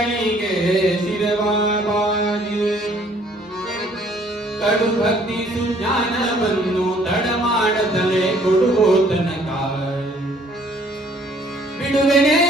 ಕಣಿಗೆ ಶಿರವಾಜಿ ಕಡು ಭಕ್ತಿ ಸುಜ್ಞಾನವನ್ನು ತಡ ಮಾಡದಲೆ ಕೊಡುವ ತನಕ. ಬಿಡುವೆನೆ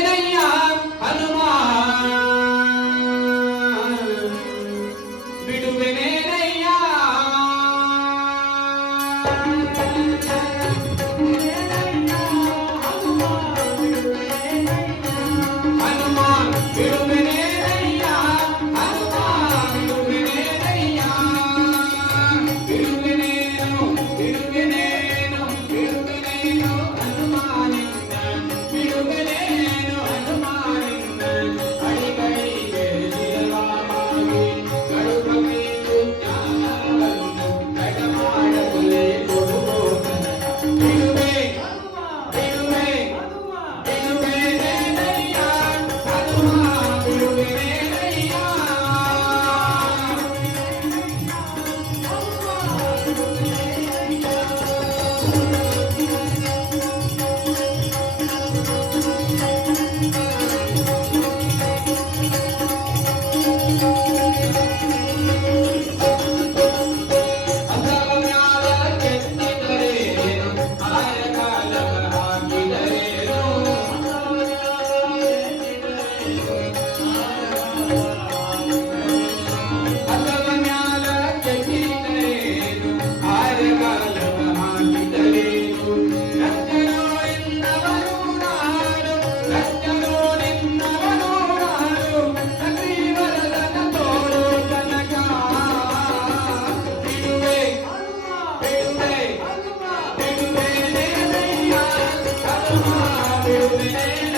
Música